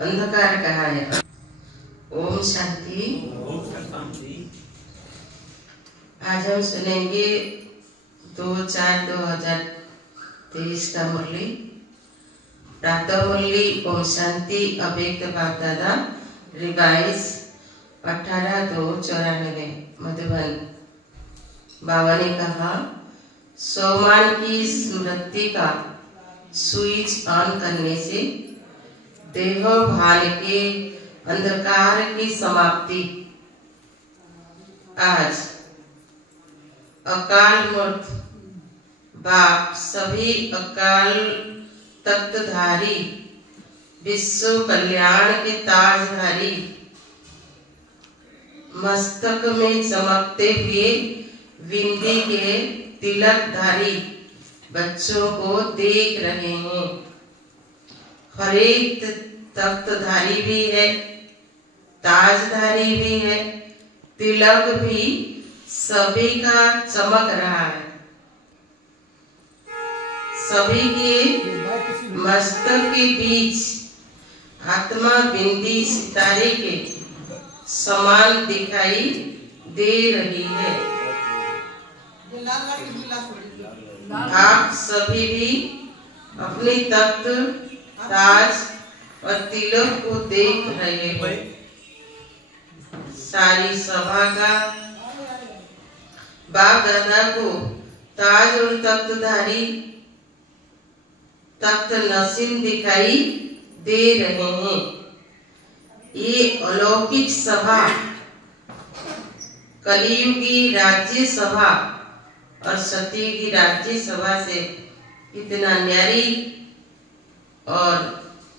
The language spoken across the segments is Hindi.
अंधकार कहा है। ओम शांति। आज हम सुनेंगे 2/4/2023 का मुरली। प्रातः मुरली ओम शांति अव्यक्त बाप दादा रिवाइज 18/2/94 मधुबन। बाबा ने कहा, सोमवार की स्मृति का स्विच ऑन करने से देह भान के अंधकार की समाप्ति। आज अकाल मूर्त बाप सभी अकाल तख्तधारी विश्व कल्याण के ताजधारी मस्तक में चमकते हुए बिंदी के तिलकधारी बच्चों को देख रहे हैं। हर एक तख्तधारी भी है, ताजधारी भी है, तिलक भी सभी का चमक रहा है। सभी के मस्तक के बीच आत्मा बिंदी सितारे के समान दिखाई दे रही है। आप सभी भी अपनी तख्त ताज और तिलक को देख रहे हो। सारी सभा का बाप दादा को ताज और तख्तधारी तख्त नसीम दिखाई दे रहे हैं। ये अलौकिक सभा कलियुगी राज्य सभा और सतयुगी राज्य सभा से कितना न्यारी और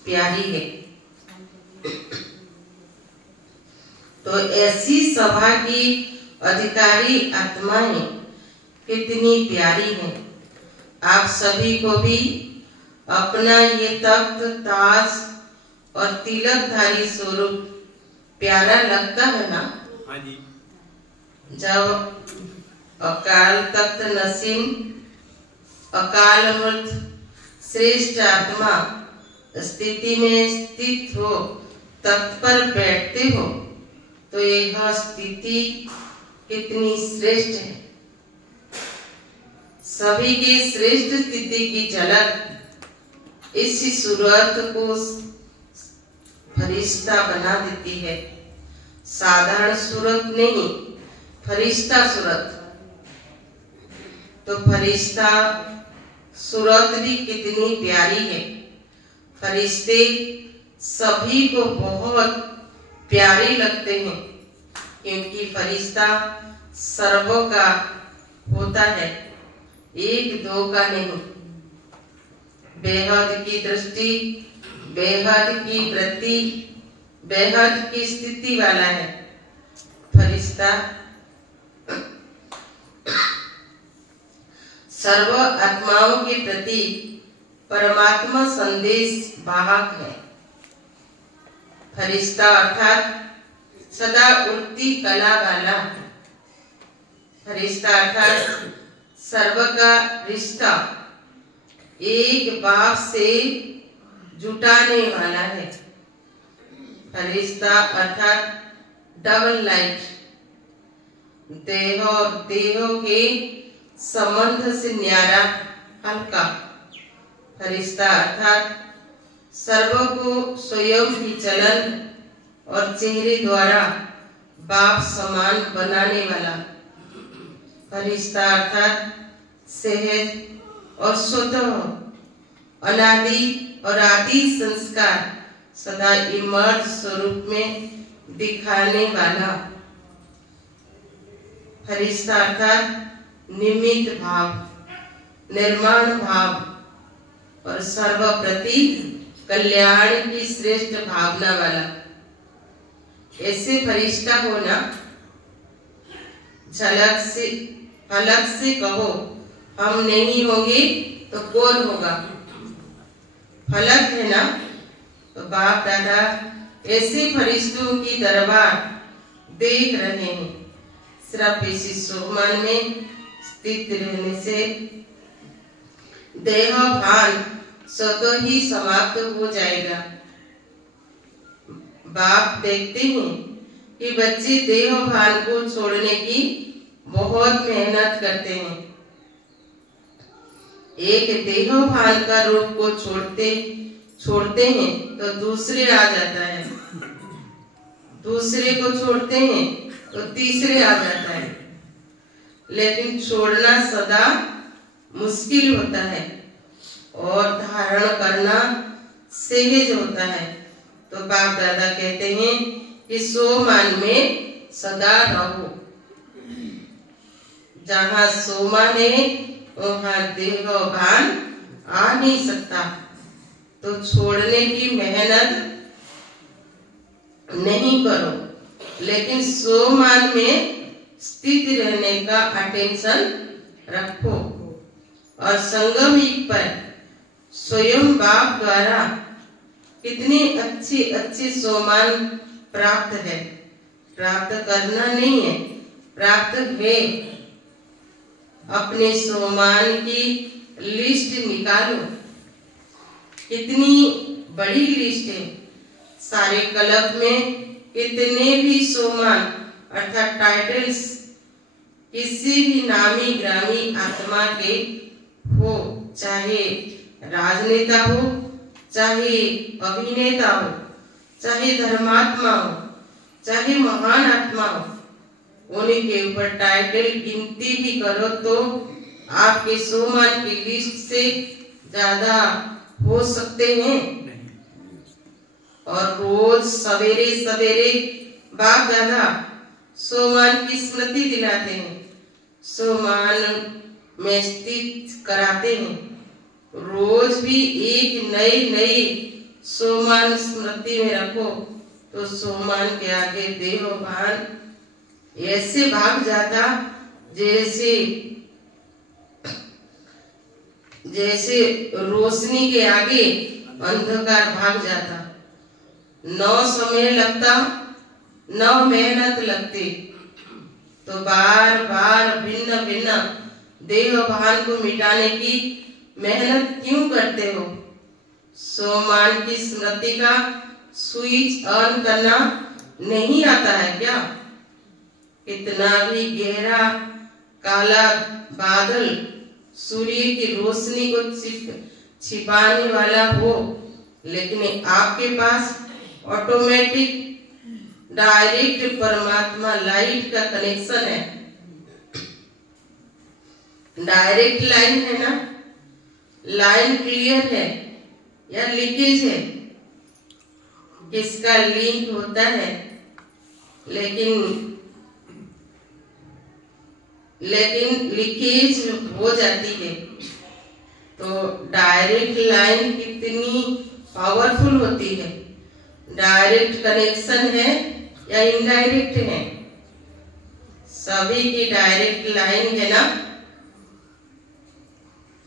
प्यारी है। तो ऐसी सभा की अधिकारी आत्माएं कितनी प्यारी हैं। आप सभी को भी अपना ये तख्त ताज और तिलकधारी स्वरूप प्यारा लगता है ना? हाँ जी। जब अकाल तख्त नसीम अकाल मूर्त श्रेष्ठ आत्मा स्थिति में स्थित हो तख्त पर बैठते हो तो यह स्थिति कितनी श्रेष्ठ है। सभी के श्रेष्ठ स्थिति की झलक इसी सूरत को फरिश्ता बना देती है। साधारण सूरत नहीं, फरिश्ता सूरत। तो फरिश्ता सूरत भी कितनी प्यारी है। फरिश्ते सभी को बहुत प्यारे लगते हैं क्योंकि फरिश्ता सर्वों का होता है, एक दो का नहीं। बेहद की दृष्टि, बेहद की वृत्ति, बेहद की स्थिति वाला है फरिश्ता। सर्व आत्माओं के प्रति परमात्मा संदेश वाहक है। फरिश्ता अर्थात सदा उड़ती कला वाला। फरिश्ता अर्थात सर्व का रिश्ता एक बाप से जुटाने वाला है। फरिश्ता अर्थात डबल लाइट, देह और देहों के संबंध से न्यारा हल्का। फरिश्ता अर्थात सर्व को स्वयं की चलन और चेहरे द्वारा बाप समान बनाने वाला। फरिश्ता अर्थात सहज और स्वतः अनादि और आदि संस्कार सदा इमर्ज स्वरूप में दिखाने वाला। फरिश्ता अर्थात निमित्त भाव, निर्माण भाव और सर्वप्रति कल्याण की श्रेष्ठ भावना वाला। ऐसे फरिश्ता होना झलक से फलक से कहो, हम नहीं होंगे तो कौन होगा? फलक है ना। तो बाप दादा ऐसे फरिश्तों की दरबार देख रहे हैं। सिर्फ इसी सोमन में स्थित रहने से देह भान स्वतः ही समाप्त हो जाएगा। बाप देखते हैं कि बच्चे देह भान को छोड़ने की बहुत मेहनत करते हैं। एक देह भान का रूप को छोड़ते हैं तो दूसरे आ जाता है, दूसरे को छोड़ते हैं तो तीसरे आ जाता है। लेकिन छोड़ना सदा मुश्किल होता है और धारण करना सहज होता है। तो बाप दादा कहते हैं कि सो मान में सदा रहो। जहाँ सो मान है वहाँ देह भान आ नहीं सकता। तो छोड़ने की मेहनत नहीं करो, लेकिन सो मान में स्थित रहने का अटेंशन रखो। और संगम युग पर स्वयं बाप द्वारा कितनी अच्छी अच्छी सोमान प्राप्त है। प्राप्त करना नहीं है, प्राप्त है। अपने सोमान की लिस्ट निकालो, कितनी बड़ी लिस्ट है। सारे क्लब में कितने भी सोमान अर्थात टाइटल्स किसी भी नामी ग्रामी आत्मा के हो, चाहे राजनेता हो, चाहे अभिनेता हो, चाहे धर्मात्मा हो, चाहे महान आत्मा हो, उन्हीं के ऊपर टाइटल गिनती भी करो तो आपके सोमान की लिस्ट से ज्यादा हो सकते हैं। और रोज सवेरे सवेरे बाप दादा सोमान की स्मृति दिलाते हैं, सोमान में स्थित कराते हैं। रोज भी एक नई सोमान स्मृति में रखो तो सोमान के आगे देह भान ऐसे भाग जाता जैसे रोशनी के आगे अंधकार भाग जाता। न समय लगता न मेहनत लगती। तो बार बार भिन्न भिन्न देह भान को मिटाने की मेहनत क्यों करते हो? सोमान की स्मृति का स्विच ऑन करना नहीं आता है क्या? कितना भी गहरा काला बादल सूर्य की रोशनी को छिपाने वाला हो, लेकिन आपके पास ऑटोमेटिक डायरेक्ट परमात्मा लाइट का कनेक्शन है। डायरेक्ट लाइन है ना, लाइन क्लियर है या लीकेज है? किसका लिंक होता है? लेकिन लीकेज हो जाती है। तो डायरेक्ट लाइन कितनी पावरफुल होती है? डायरेक्ट कनेक्शन है या इनडायरेक्ट है? सभी की डायरेक्ट लाइन है ना,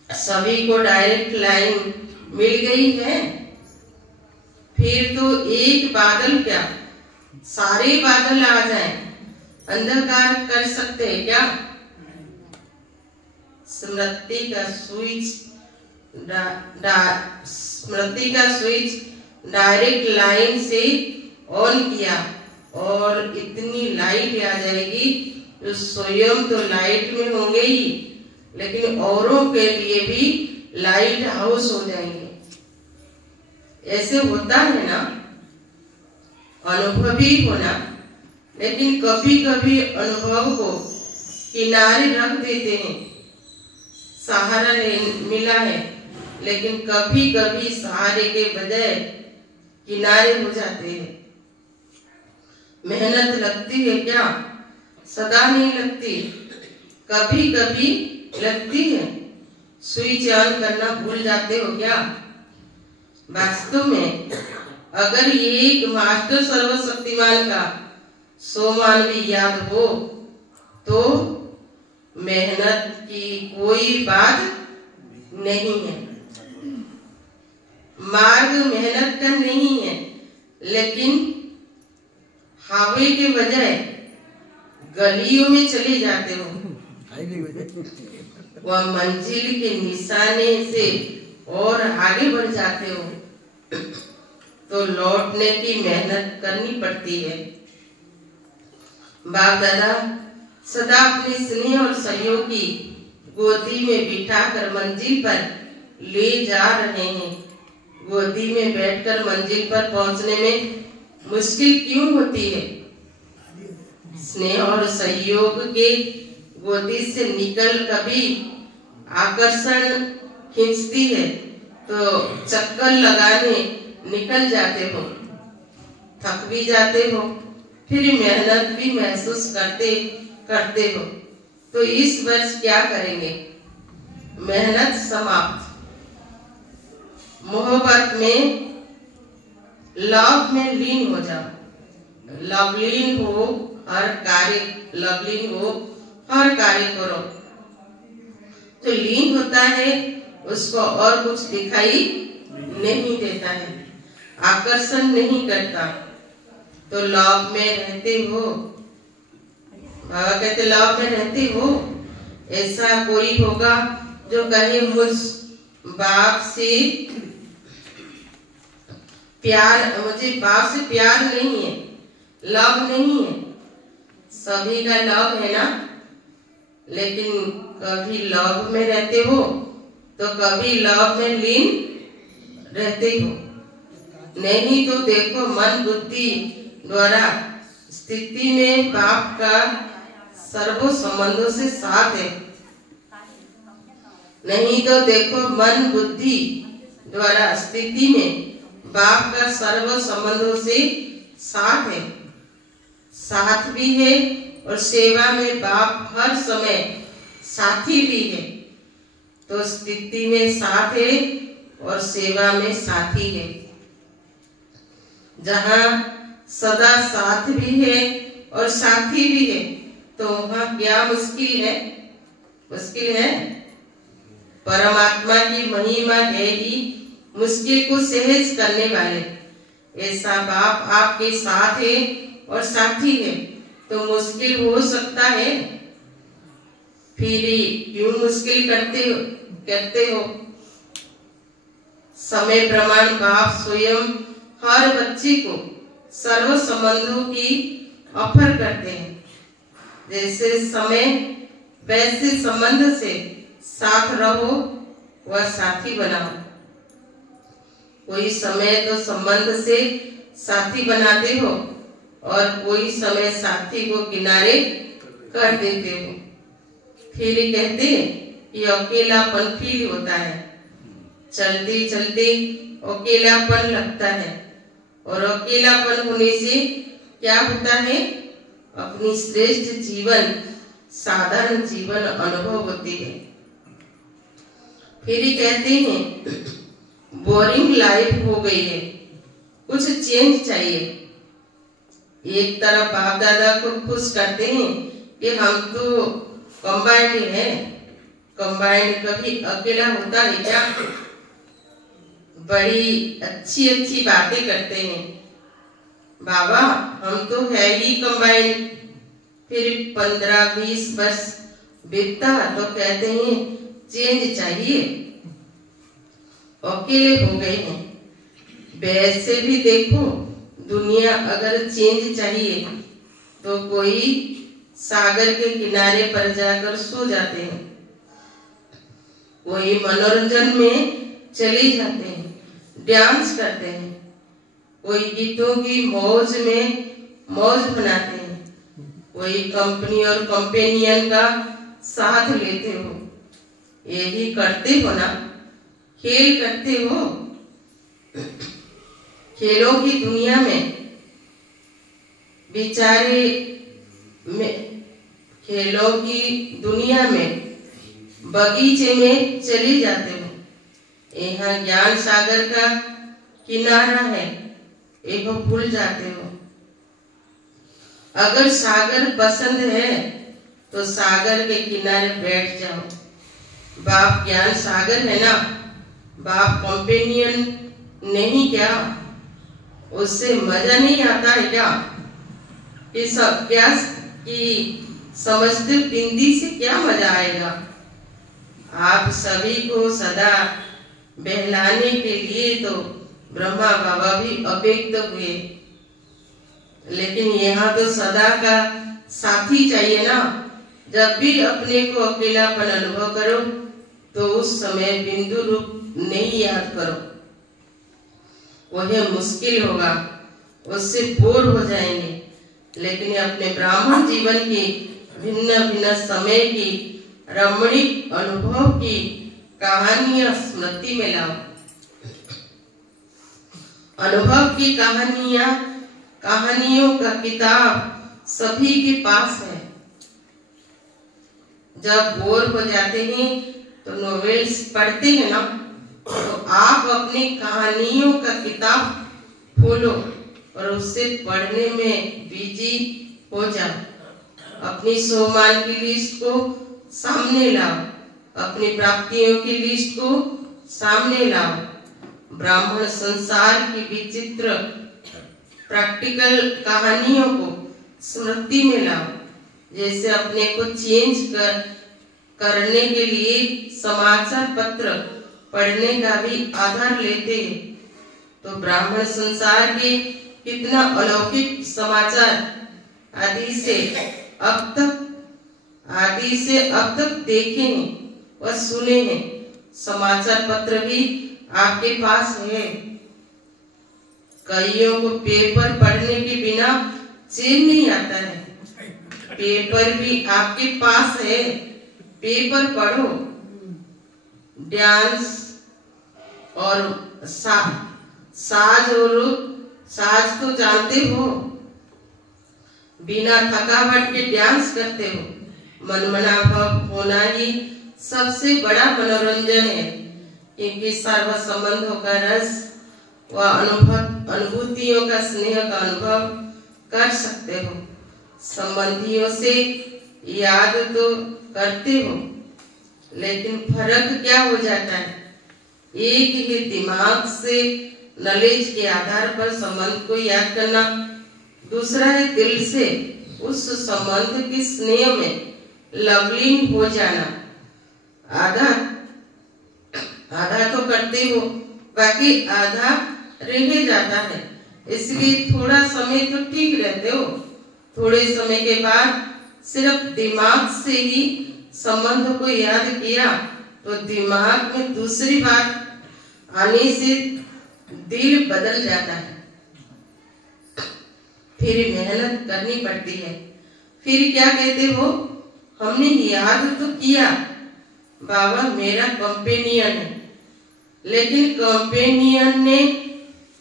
सभी को डायरेक्ट लाइन मिल गई है। फिर तो एक बादल क्या, सारे बादल आ जाएं, अंधकार कर सकते हैं क्या? स्मृति का स्विच डायरेक्ट लाइन से ऑन किया और इतनी लाइट आ जाएगी जो स्वयं तो लाइट में होंगे ही, लेकिन औरों के लिए भी लाइट हाउस हो जाएंगे। ऐसे होता है ना, अनुभवी होना। लेकिन कभी कभी अनुभव को किनारे रख देते हैं। सहारा मिला है, लेकिन कभी कभी सहारे के बजाय किनारे हो जाते हैं। मेहनत लगती है क्या? सदा नहीं लगती, कभी कभी लगती है। स्विच ऑन करना भूल जाते हो क्या? वास्तव में अगर एक मास्टर सर्वशक्तिमान का सोमान भी याद हो तो मेहनत की कोई बात नहीं है। मार्ग मेहनत का नहीं है, लेकिन हाईवे के बजाय गलियों में चले जाते हो। वह मंजिल के निशाने से और आगे बढ़ जाते हो। तो लौटने की मेहनत करनी पड़ती है। बाप दादा सदा अपने स्नेह और सहयोगी गोदी में बिठाकर मंजिल पर ले जा रहे हैं। गोदी में बैठकर मंजिल पर पहुंचने में मुश्किल क्यों होती है? स्नेह और सहयोग के गोदी से निकल कभी आकर्षण खींचती है तो चक्कर लगाने निकल जाते हो, थक भी जाते हो, फिर मेहनत भी महसूस करते हो। तो इस वर्ष क्या करेंगे? मेहनत समाप्त। मोहब्बत में लव में लीन हो जाओ। लवलीन हो हर कार्य करो। तो लीन होता है उसको और कुछ दिखाई नहीं देता है, आकर्षण नहीं करता। तो लव में रहते हो। बाबा कहते लव में रहते हो। ऐसा कोई होगा जो कहे मुझ बाप से मुझे बाप से प्यार नहीं है, लव नहीं है। सभी का लव है ना, लेकिन कभी लव में रहते हो तो कभी लव में लीन रहते हो। नहीं तो देखो मन बुद्धि द्वारा स्थिति में बाप का सर्व संबंधों से साथ है। नहीं तो देखो मन बुद्धि द्वारा स्थिति में बाप का सर्व संबंधों से साथ है, साथ भी है और सेवा में बाप हर समय साथी भी है। तो स्थिति में साथ है और सेवा में साथी है। जहाँ सदा साथ भी है और साथी भी है तो वहाँ क्या मुश्किल है? मुश्किल है। परमात्मा की महिमा है ही मुश्किल को सहज करने वाले। ऐसा बाप आपके साथ है और साथी है तो मुश्किल हो सकता है। फिर क्यों मुश्किल करते हो? समय प्रमाण बाप स्वयं हर बच्चे को सर्व संबंधों की ऑफर करते हैं। जैसे समय वैसे संबंध से साथ रहो व साथी बनाओ। कोई समय तो संबंध से साथी बनाते हो और कोई समय साथी को किनारे कर देते हो। फिर कहते हैं कि अकेलापन फील होता है। चलते चलते अकेलापन लगता है और अकेलापन होने से क्या होता है? अपनी श्रेष्ठ जीवन साधारण जीवन अनुभव होती है। फिर कहते हैं बोरिंग लाइफ हो गई है, कुछ चेंज चाहिए। एक तरफ बाप दादा को खुश करते हैं कि हम तो कंबाइंड है। कंबाइंड कभी अकेला होता है क्या? बड़ी अच्छी अच्छी बातें करते हैं। बाबा हम तो है ही कंबाइंड। फिर 15-20 वर्ष बीतता तो कहते हैं चेंज चाहिए, अकेले हो गए हैं। वैसे भी देखो दुनिया अगर चेंज चाहिए तो कोई सागर के किनारे पर जाकर सो जाते हैं, कोई मनोरंजन में चले जाते हैं, डांस करते हैं, कोई गीतों की मौज बनाते हैं, कोई कंपनी और कंपेनियन का साथ लेते हो। यही करते हो ना? खेल करते हो। खेलों की दुनिया में खेलों की दुनिया में बगीचे में चले जाते हो। यहाँ ज्ञान सागर का किनारा है, एक भूल जाते हो। अगर सागर पसंद है तो सागर के किनारे बैठ जाओ। बाप ज्ञान सागर है ना, बाप कंपेनियन नहीं क्या? उससे मजा नहीं आता है क्या? कि सब क्या कि समझते बिंदी से क्या मजा आएगा? आप सभी को सदा बहलाने के लिए तो ब्रह्मा बाबा भी अव्यक्त हुए, लेकिन यहाँ तो सदा का साथी चाहिए ना। जब भी अपने को अकेलापन अनुभव करो तो उस समय बिंदु रूप नहीं याद करो, वह मुश्किल होगा, उससे बोर हो जाएंगे। लेकिन अपने ब्राह्मण जीवन की भिन्न भिन्न समय की रमणीक अनुभव की कहानियां स्मृति में लाओ। अनुभव की कहानियों का किताब सभी के पास है। जब बोर हो जाते हैं तो नॉवेल्स पढ़ते हैं ना, तो आप अपनी कहानियों का किताब खोलो और उससे पढ़ने में बिजी हो जाओ। अपनी सोमवार की लिस्ट को सामने लाओ, अपनी प्राप्तियों की लिस्ट को सामने लाओ। ब्राह्मण संसार की विचित्र प्रैक्टिकल कहानियों को स्मृति में लाओ। जैसे अपने को चेंज करने के लिए समाचार पत्र पढ़ने का भी आधार लेते हैं, तो ब्राह्मण संसार के कितना अलौकिक समाचार आदि से अब तक देखे हैं और सुने हैं। समाचार पत्र भी आपके पास है। कईयों को पेपर पढ़ने के बिना चैन नहीं आता है। पेपर भी आपके पास है, पेपर पढ़ो। डांस और साज तो जानते हो, बिना थकावट के डांस करते हो। मनमनाभाव होना ही सबसे बड़ा मनोरंजन है, क्योंकि सर्व संबंधों का रस व अनुभूतियों का स्नेह का अनुभव कर सकते हो। संबंधियों से याद तो करते हो, लेकिन फर्क क्या हो जाता है? एक ही दिमाग से नॉलेज के आधार पर संबंध को याद करना, दूसरा है दिल से उस संबंध के स्नेह में लवलीन हो जाना। आधा तो करते हो, बाकी आधा रह जाता है। इसलिए थोड़ा समय तो ठीक रहते हो, थोड़े समय के बाद सिर्फ दिमाग से ही संबंध को याद किया तो दिमाग में दूसरी बात आने से दिल बदल जाता है। फिर मेहनत करनी पड़ती है। फिर क्या कहते हो? हमने याद तो किया, बाबा मेरा कंपेनियन है, लेकिन कंपेनियन ने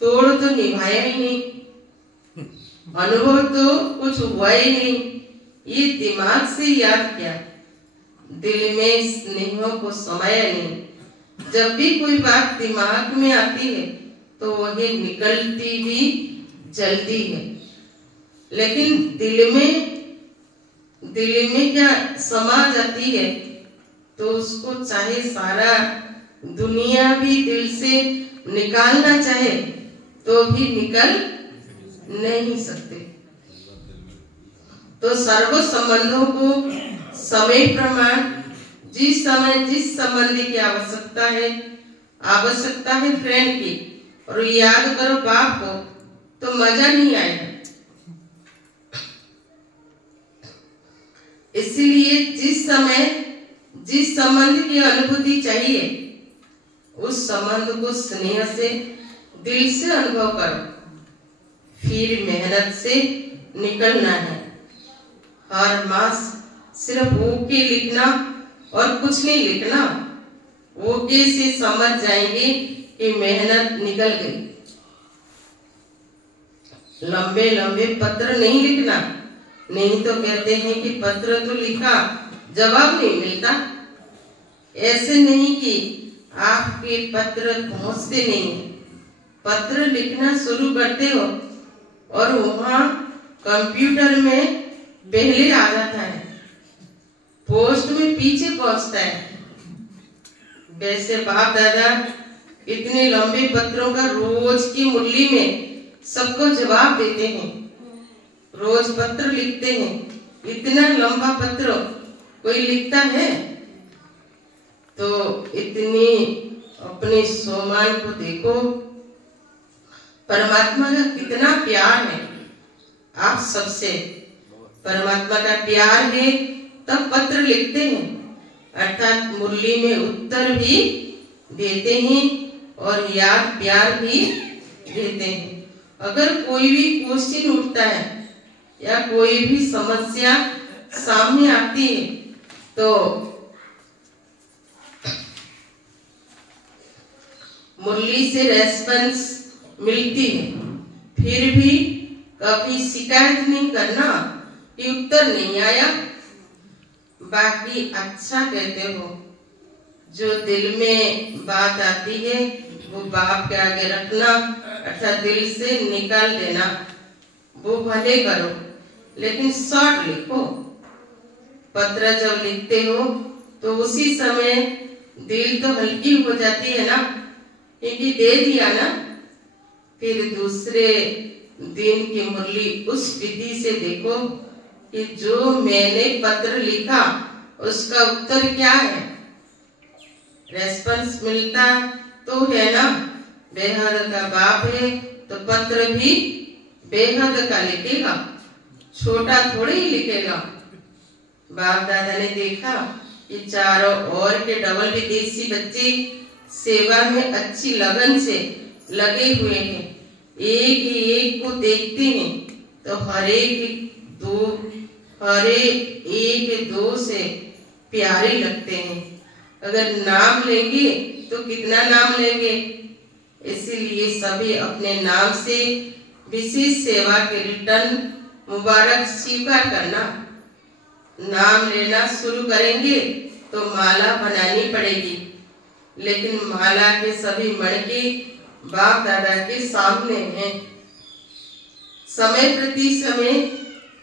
तोड़ तो निभाया ही नहीं, अनुभव तो कुछ हुआ ही नहीं। ये दिमाग से याद किया, दिल में स्नेहों को समाया नहीं। जब भी कोई बात दिमाग में आती है तो वह निकलती भी जल्दी है, लेकिन दिल में क्या समा जाती है तो उसको चाहे सारा दुनिया भी दिल से निकालना चाहे तो भी निकल नहीं सकते। तो सर्व संबंधों को समय प्रमाण जिस समय जिस संबंधी की आवश्यकता है फ्रेंड की, और याद करो बाप को, तो मजा नहीं आएगा। इसीलिए जिस समय जिस संबंध की अनुभूति चाहिए उस संबंध को स्नेह से दिल से अनुभव करो। फिर मेहनत से निकलना है। हर मास सिर्फ ओके लिखना और कुछ नहीं लिखना। ओके से समझ जाएंगे कि मेहनत निकल गई। लंबे लंबे पत्र नहीं लिखना, नहीं तो कहते हैं कि पत्र तो लिखा जवाब नहीं मिलता। ऐसे नहीं कि आपके पत्र पहुंचते नहीं, पत्र लिखना शुरू करते हो और वहां कंप्यूटर में पहले आ जाता है, पोस्ट में पीछे पहुंचता है। वैसे बाप दादा इतने लंबे पत्रों का रोज की मुरली में सबको जवाब देते हैं, रोज पत्र लिखते हैं। इतना लंबा पत्र कोई लिखता है? तो इतनी अपने सोमान को देखो, परमात्मा का कितना प्यार है आप सबसे। परमात्मा का प्यार है तब पत्र लिखते हैं, अर्थात मुरली में उत्तर भी देते हैं और याद प्यार भी देते हैं। अगर कोई भी क्वेश्चन उठता है या कोई भी समस्या सामने आती है तो मुरली से रेस्पॉन्स मिलती है, फिर भी कभी शिकायत नहीं करना कि उत्तर नहीं आया। बाकी अच्छा कहते हो, जो दिल में बात आती है वो बाप के आगे रखना, अर्थात दिल से निकाल देना, वो भले करो लेकिन शॉर्ट लिखो। पत्र जब लिखते हो तो उसी समय दिल तो हल्की हो जाती है ना, क्योंकि दे दिया ना। फिर दूसरे दिन की मुरली उस विधि से देखो कि जो मैंने पत्र लिखा उसका उत्तर क्या है। रेस्पॉन्स मिलता तो है ना, बेहद का बाप है तो पत्र भी बेहद का लिखेगा, छोटा थोड़ी ही लिखेगा। बाप दादा ने देखा कि चारों ओर के डबल विदेशी बच्चे सेवा में अच्छी लगन से लगे हुए हैं, एक को देखते हैं तो हर एक दो से प्यारे लगते हैं। अगर नाम लेंगे तो कितना नाम लेंगे, इसीलिए सभी अपने नाम से विशेष सेवा के रिटर्न मुबारक स्वीकार करना। नाम लेना शुरू करेंगे तो माला बनानी पड़ेगी, लेकिन माला के सभी मणके बाप दादा के सामने हैं। समय प्रति समय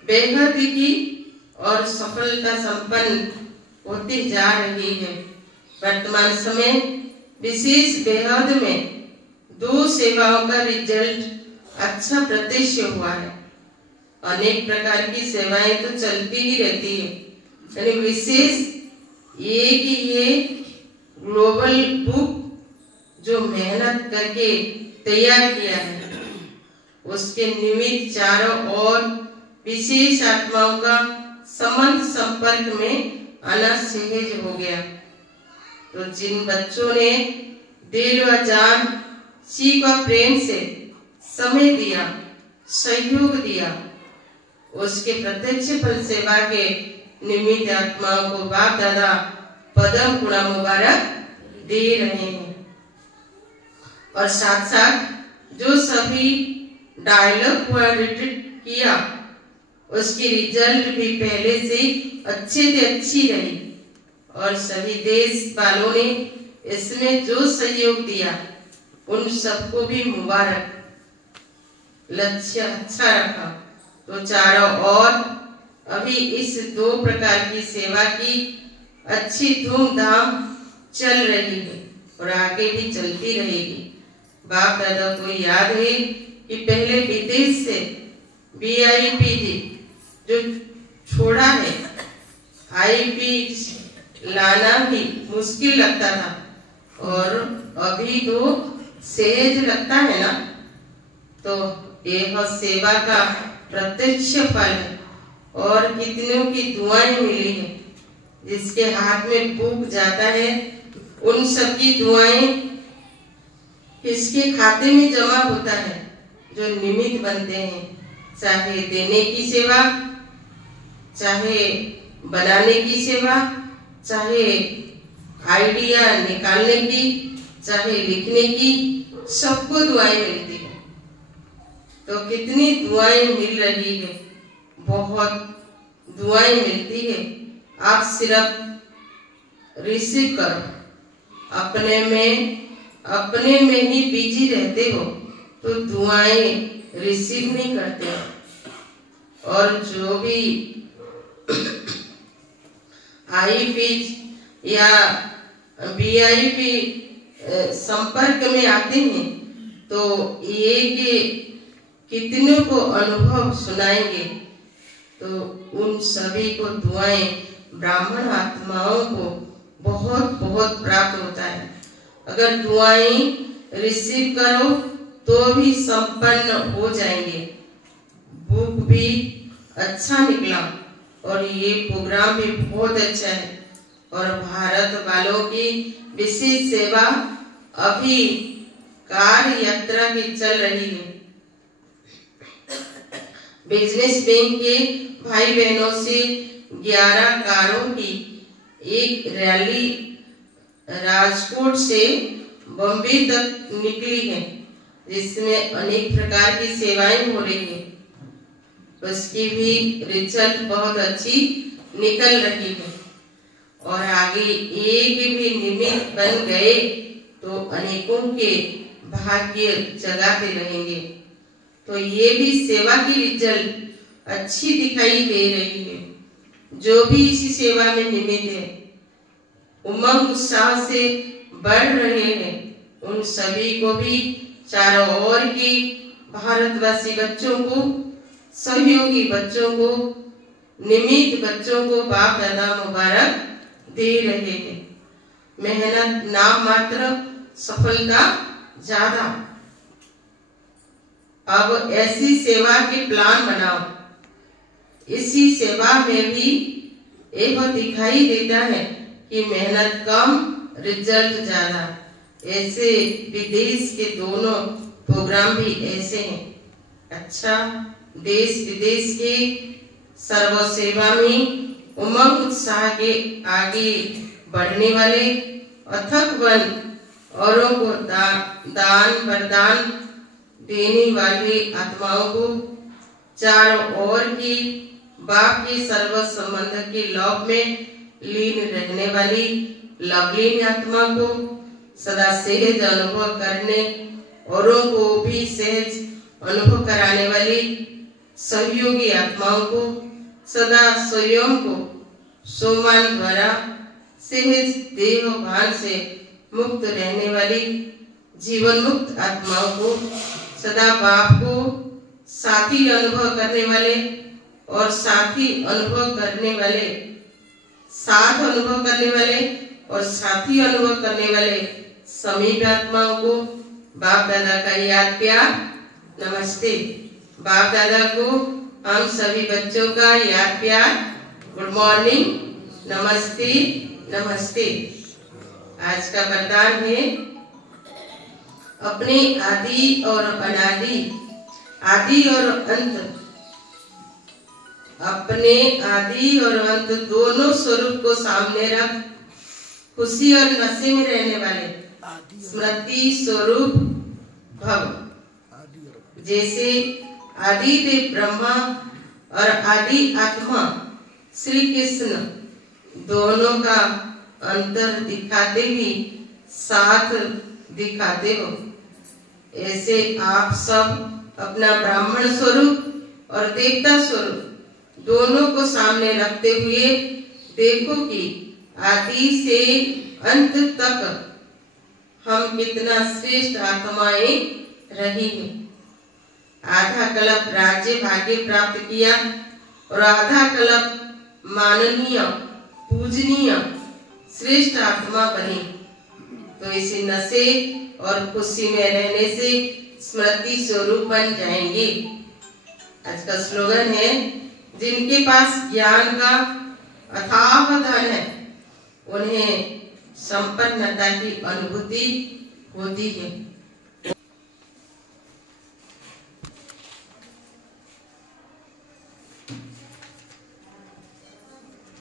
बेहद की और सफलता संपन्न होती जा रही है। वर्तमान समय विशेष बेहद में 2 सेवाओं का रिजल्ट अच्छा प्रत्यक्ष हुआ है। अनेक प्रकार की सेवाएं तो चलती ही रहती है, यानी विशेष ये ग्लोबल बुक जो मेहनत करके तैयार किया है, उसके निमित्त चारों ओर विशेष आत्माओं का संबंध संपर्क में आना सहज हो गया। तो जिन बच्चों ने दिल व जान, सीख व प्रेम से समय दिया, सहयोग दिया, उसके प्रत्यक्ष फल सेवा के निमित्त आत्माओं को बाप दादा पदम गुणा मुबारक दे रहे हैं। और साथ साथ जो सभी डायलॉग हुआ रिट्रीट किया, उसकी रिजल्ट भी पहले से अच्छे से अच्छी रही और सभी देश वालों ने इसमें जो सहयोग दिया उन सबको भी मुबारक। लक्ष्य अच्छा रखा तो चारों ओर अभी इस 2 प्रकार की सेवा की अच्छी धूमधाम चल रही है और आगे भी चलती रहेगी। बाप दादा को याद है कि पहले विदेश से VIP जो छोड़ा है, IP लाना भी मुश्किल लगता था और अभी तो सहज लगता है ना। तो यह सेवा का प्रत्यक्ष फल है और कितनों की दुआएं मिली है। जिसके हाथ में बुक जाता है उन सबकी दुआएं किसके खाते में जमा होता है, जो निमित्त बनते हैं, चाहे देने की सेवा, चाहे बनाने की सेवा, चाहे आइडिया निकालने की, चाहे लिखने की, सबको दुआएं मिलती है। तो कितनी दुआएं मिल रही है, बहुत दुआएं मिलती है। आप सिर्फ रिसीव करो, अपने में ही बिजी रहते हो तो दुआएं रिसीव नहीं करते। और जो भी IP या VIP संपर्क में आते हैं तो ये कि कितनों को अनुभव सुनाएंगे, तो उन सभी को दुआएं ब्राह्मण आत्माओं को बहुत बहुत प्राप्त होता है। अगर दुआएं रिसीव करो तो भी संपन्न हो जाएंगे। बुक भी अच्छा निकला और ये प्रोग्राम भी बहुत अच्छा है और भारत वालों की विशेष सेवा अभी कार यात्रा की चल रही है। बिजनेस बैंक के भाई बहनों से 11 कारों की एक रैली राजकोट से बॉम्बे तक निकली है, जिसमें अनेक प्रकार की सेवाएं हो रही है। उसकी भी रिजल्ट बहुत अच्छी निकल रही है और आगे एक भी निमित्त बन गए तो अनेकों के भाग्य जगाते रहेंगे। तो ये भी सेवा की रिजल्ट अच्छी दिखाई दे रही है। जो भी इसी सेवा में निमित्त है, उमंग उत्साह से बढ़ रहे हैं, उन सभी को भी चारों ओर की भारतवासी बच्चों को, सहयोगी बच्चों को, निमित्त बच्चों को बाप दादा मुबारक दे रहे हैं। मेहनत नाम मात्र, सफलता ज्यादा। अब ऐसी सेवा के प्लान बनाओ। इसी सेवा में भी यह दिखाई देता है कि मेहनत कम, रिजल्ट ज्यादा। ऐसे विदेश के दोनों प्रोग्राम भी ऐसे हैं। अच्छा, देश विदेश के सर्व सेवा में उमंग उत्साह के आगे बढ़ने वाले अथक वन औरों को दान वरदान देने वाली आत्माओं को, चारों ओर की बाप के सर्व संबंध के लोक में लीन रहने वाली लवलीन आत्मा को सदा सहज अनुभव करने, औरों को भी सहज अनुभव कराने वाली सहयोगी आत्माओं को, सदा स्वयं को सोमान द्वारा सहज देह भान से मुक्त रहने वाली जीवन मुक्त आत्माओं को, सदा बाप को साथी अनुभव करने वाले और साथी अनुभव करने वाले, साथ अनुभव करने वाले और साथी अनुभव करने वाले समीप आत्माओं को बाप दादा का याद प्यार नमस्ते। बाप दादा को हम सभी बच्चों का याद प्यार गुड मॉर्निंग, नमस्ते नमस्ते। आज का वरदान है अपने आदि और अनादि, आदि और अंत, अपने आदि और अंत दोनों स्वरूप को सामने रख खुशी और नशे में रहने वाले स्मृति स्वरूप भव। जैसे आदि देव ब्रह्मा और आदि आत्मा श्री कृष्ण दोनों का अंतर दिखाते भी साथ दिखाते हो, ऐसे आप सब अपना ब्राह्मण स्वरूप और देवता स्वरूप दोनों को सामने रखते हुए देखो कि आदि से अंत तक हम कितना श्रेष्ठ आत्माएं रही हैं। आधा कल्प राज्य भाग्य प्राप्त किया और आधा कल्प माननीय पूजनीय श्रेष्ठ आत्मा बनी। तो इसी नशे और खुशी में रहने से स्मृति स्वरूप बन जाएंगे। आज का स्लोगन है, जिनके पास ज्ञान का अथाह धन है उन्हें संपन्नता की अनुभूति होती है।